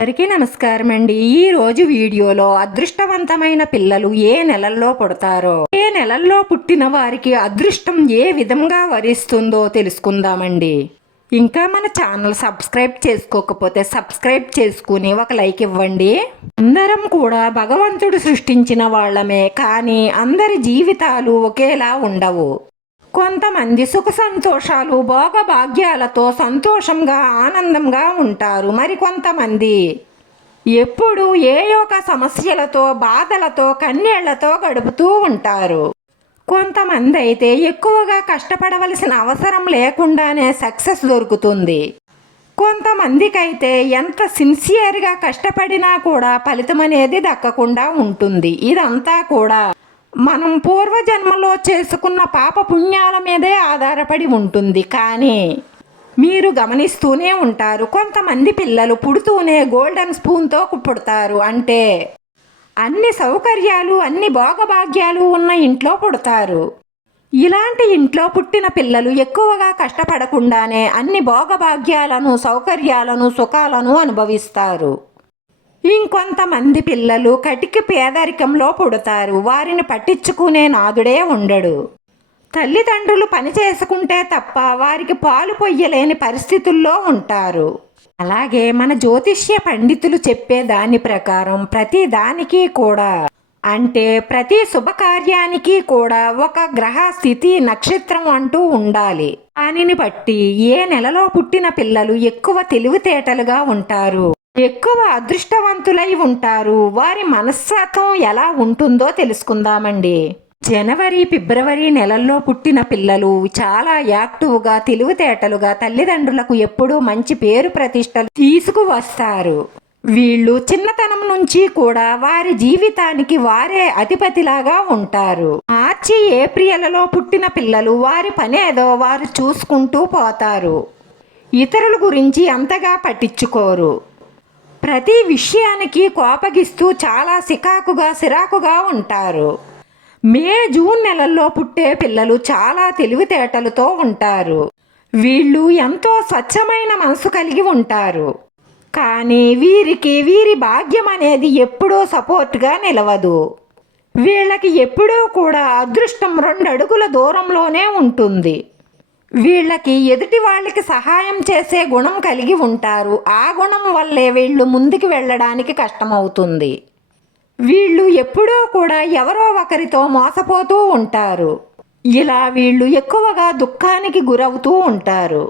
అందరికీ నమస్కారం అండి. ఈ రోజు వీడియోలో అదృష్టవంతమైన పిల్లలు ఏ నెలల్లో పుడతారో, ఏ నెలల్లో పుట్టిన వారికి అదృష్టం ఏ విధంగా వరిస్తుందో తెలుసుకుందామండి. ఇంకా మన ఛానల్ సబ్స్క్రైబ్ చేసుకోకపోతే సబ్స్క్రైబ్ చేసుకుని ఒక లైక్ ఇవ్వండి. అందరం కూడా భగవంతుడు సృష్టించిన వాళ్ళమే, కానీ అందరి జీవితాలు ఒకేలా ఉండవు. కొంతమంది సుఖ సంతోషాలు భోగభాగ్యాలతో సంతోషంగా ఆనందంగా ఉంటారు. మరికొంతమంది ఎప్పుడు ఒక సమస్యలతో బాధలతో కన్నీళ్లతో గడుపుతూ ఉంటారు. కొంతమంది అయితే ఎక్కువగా కష్టపడవలసిన అవసరం లేకుండానే సక్సెస్ దొరుకుతుంది. కొంతమందికైతే ఎంత సిన్సియర్గా కష్టపడినా కూడా ఫలితం అనేది దక్కకుండా ఉంటుంది. ఇదంతా కూడా మనం పూర్వజన్మలో చేసుకున్న పాప పుణ్యాల మీదే ఆధారపడి ఉంటుంది. కానీ మీరు గమనిస్తూనే ఉంటారు, కొంతమంది పిల్లలు పుడుతూనే గోల్డెన్ స్పూన్తో పుడతారు. అంటే అన్ని సౌకర్యాలు అన్ని భోగభాగ్యాలు ఉన్న ఇంట్లో పుడతారు. ఇలాంటి ఇంట్లో పుట్టిన పిల్లలు ఎక్కువగా కష్టపడకుండానే అన్ని భోగభాగ్యాలను సౌకర్యాలను సుఖాలను అనుభవిస్తారు. ఇంకొంతమంది పిల్లలు కటిక పేదరికంలో పుడతారు. వారిని పట్టించుకునే నాదుడే ఉండడు. తల్లిదండ్రులు పని చేసుకుంటే తప్ప వారికి పాలు పొయ్యలేని పరిస్థితుల్లో ఉంటారు. అలాగే మన జ్యోతిష్య పండితులు చెప్పే దాని ప్రకారం ప్రతి దానికి కూడా, అంటే ప్రతి శుభకార్యానికి కూడా ఒక గ్రహ స్థితి నక్షత్రం అంటూ ఉండాలి. దానిని బట్టి ఏ నెలలో పుట్టిన పిల్లలు ఎక్కువ తెలివితేటలుగా ఉంటారు, ఎక్కువ అదృష్టవంతులై ఉంటారు, వారి మనస్తత్వం ఎలా ఉంటుందో తెలుసుకుందామండి. జనవరి ఫిబ్రవరి నెలల్లో పుట్టిన పిల్లలు చాలా యాక్టివ్గా తెలివితేటలుగా తల్లిదండ్రులకు ఎప్పుడూ మంచి పేరు ప్రతిష్టలు తీసుకువస్తారు. వీళ్ళు చిన్నతనం నుంచి కూడా వారి జీవితానికి వారే అధిపతిలాగా ఉంటారు. మార్చి ఏప్రిల్లో పుట్టిన పిల్లలు వారి పనేదో వారు చూసుకుంటూ పోతారు. ఇతరుల గురించి అంతగా పట్టించుకోరు. ప్రతి విషయానికి కోపగిస్తూ చాలా సిరాకుగా ఉంటారు. మే జూన్ నెలల్లో పుట్టే పిల్లలు చాలా తెలివితేటలతో ఉంటారు. వీళ్ళు ఎంతో స్వచ్ఛమైన మనసు కలిగి ఉంటారు. కానీ వీరి భాగ్యం అనేది ఎప్పుడూ సపోర్ట్గా నిలవదు. వీళ్ళకి ఎప్పుడూ కూడా అదృష్టం 2 అడుగుల దూరంలోనే ఉంటుంది. వీళ్ళకి ఎదుటి వాళ్ళకి సహాయం చేసే గుణం కలిగి ఉంటారు. ఆ గుణం వల్లే వీళ్ళు ముందుకు వెళ్ళడానికి కష్టమవుతుంది. వీళ్ళు ఎప్పుడూ కూడా ఎవరో ఒకరితో మోసపోతూ ఉంటారు. ఇలా వీళ్ళు ఎక్కువగా దుఃఖానికి గురవుతూ ఉంటారు.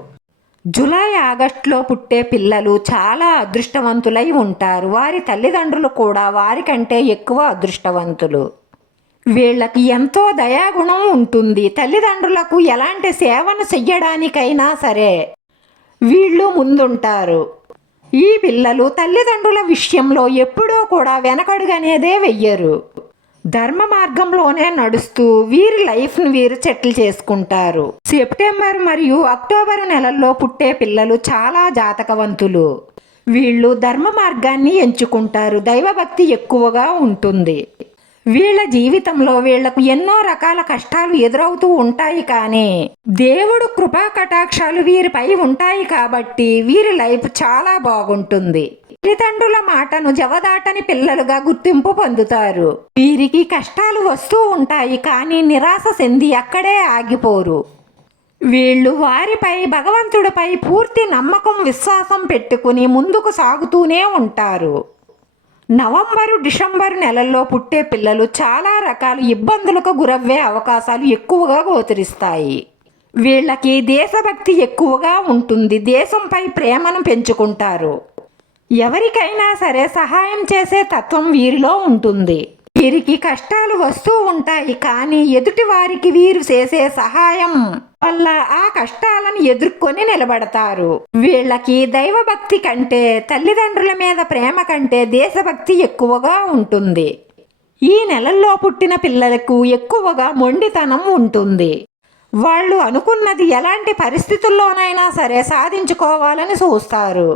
జూలై ఆగస్టులో పుట్టే పిల్లలు చాలా అదృష్టవంతులై ఉంటారు. వారి తల్లిదండ్రులు కూడా వారికంటే ఎక్కువ అదృష్టవంతులు. వీళ్ళకి ఎంతో దయాగుణం ఉంటుంది. తల్లిదండ్రులకు ఎలాంటి సేవను చెయ్యడానికైనా సరే వీళ్ళు ముందుంటారు. ఈ పిల్లలు తల్లిదండ్రుల విషయంలో ఎప్పుడూ కూడా వెనకడుగనేదే వెయ్యరు. ధర్మ మార్గంలోనే నడుస్తూ వీరి లైఫ్ను వీరు సెటిల్ చేసుకుంటారు. సెప్టెంబర్ మరియు అక్టోబర్ నెలల్లో పుట్టే పిల్లలు చాలా జాతకవంతులు. వీళ్ళు ధర్మ మార్గాన్ని ఎంచుకుంటారు. దైవభక్తి ఎక్కువగా ఉంటుంది. వీళ్ళ జీవితంలో వీళ్లకు ఎన్నో రకాల కష్టాలు ఎదురవుతూ ఉంటాయి. కానీ దేవుడు కృపా కటాక్షాలు వీరిపై ఉంటాయి కాబట్టి వీరి లైఫ్ చాలా బాగుంటుంది. తల్లిదండ్రుల మాటను జవదాటని పిల్లలుగా గుర్తింపు పొందుతారు. వీరికి కష్టాలు వస్తూ ఉంటాయి, కానీ నిరాశ చెంది అక్కడే ఆగిపోరు. వీళ్ళు వారిపై భగవంతుడిపై పూర్తి నమ్మకం విశ్వాసం పెట్టుకుని ముందుకు సాగుతూనే ఉంటారు. నవంబరు డిసెంబర్ నెలల్లో పుట్టే పిల్లలు చాలా రకాల ఇబ్బందులకు గురవ్వే అవకాశాలు ఎక్కువగా గోచరిస్తాయి. వీళ్ళకి దేశభక్తి ఎక్కువగా ఉంటుంది. దేశంపై ప్రేమను పెంచుకుంటారు. ఎవరికైనా సరే సహాయం చేసే తత్వం వీరిలో ఉంటుంది. వీరికి కష్టాలు వస్తూ ఉంటాయి, కానీ ఎదుటి వారికి వీరు చేసే సహాయం వల్ల ఆ కష్టాలను ఎదుర్కొని నిలబడతారు. వీళ్ళకి దైవభక్తి కంటే తల్లిదండ్రుల మీద ప్రేమ కంటే దేశభక్తి ఎక్కువగా ఉంటుంది. ఈ నెలల్లో పుట్టిన పిల్లలకు ఎక్కువగా మొండితనం ఉంటుంది. వాళ్ళు అనుకున్నది ఎలాంటి పరిస్థితుల్లోనైనా సరే సాధించుకోవాలని చూస్తారు.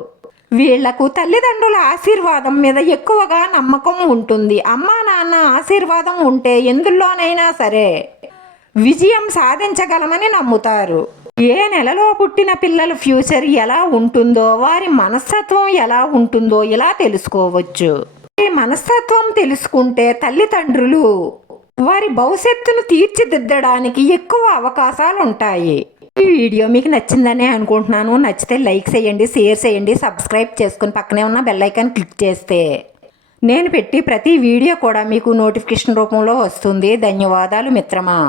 వీళ్లకు తల్లిదండ్రుల ఆశీర్వాదం మీద ఎక్కువగా నమ్మకం ఉంటుంది. అమ్మా నాన్న ఆశీర్వాదం ఉంటే ఎందులోనైనా సరే విజయం సాధించగలమని నమ్ముతారు. ఏ నెలలో పుట్టిన పిల్లల ఫ్యూచర్ ఎలా ఉంటుందో, వారి మనస్తత్వం ఎలా ఉంటుందో ఇలా తెలుసుకోవచ్చు. ఈ మనస్తత్వం తెలుసుకుంటే తల్లిదండ్రులు వారి భవిష్యత్తును తీర్చిదిద్దడానికి ఎక్కువ అవకాశాలు ఉంటాయి. ఈ వీడియో మీకు నచ్చిందనే అనుకుంటున్నాను. నచ్చితే లైక్ చేయండి, షేర్ చేయండి, సబ్స్క్రైబ్ చేసుకుని పక్కనే ఉన్న బెల్ ఐకాన్ క్లిక్ చేస్తే నేను పెట్టి ప్రతి వీడియో కూడా మీకు నోటిఫికేషన్ రూపంలో వస్తుంది. ధన్యవాదాలు మిత్రమా.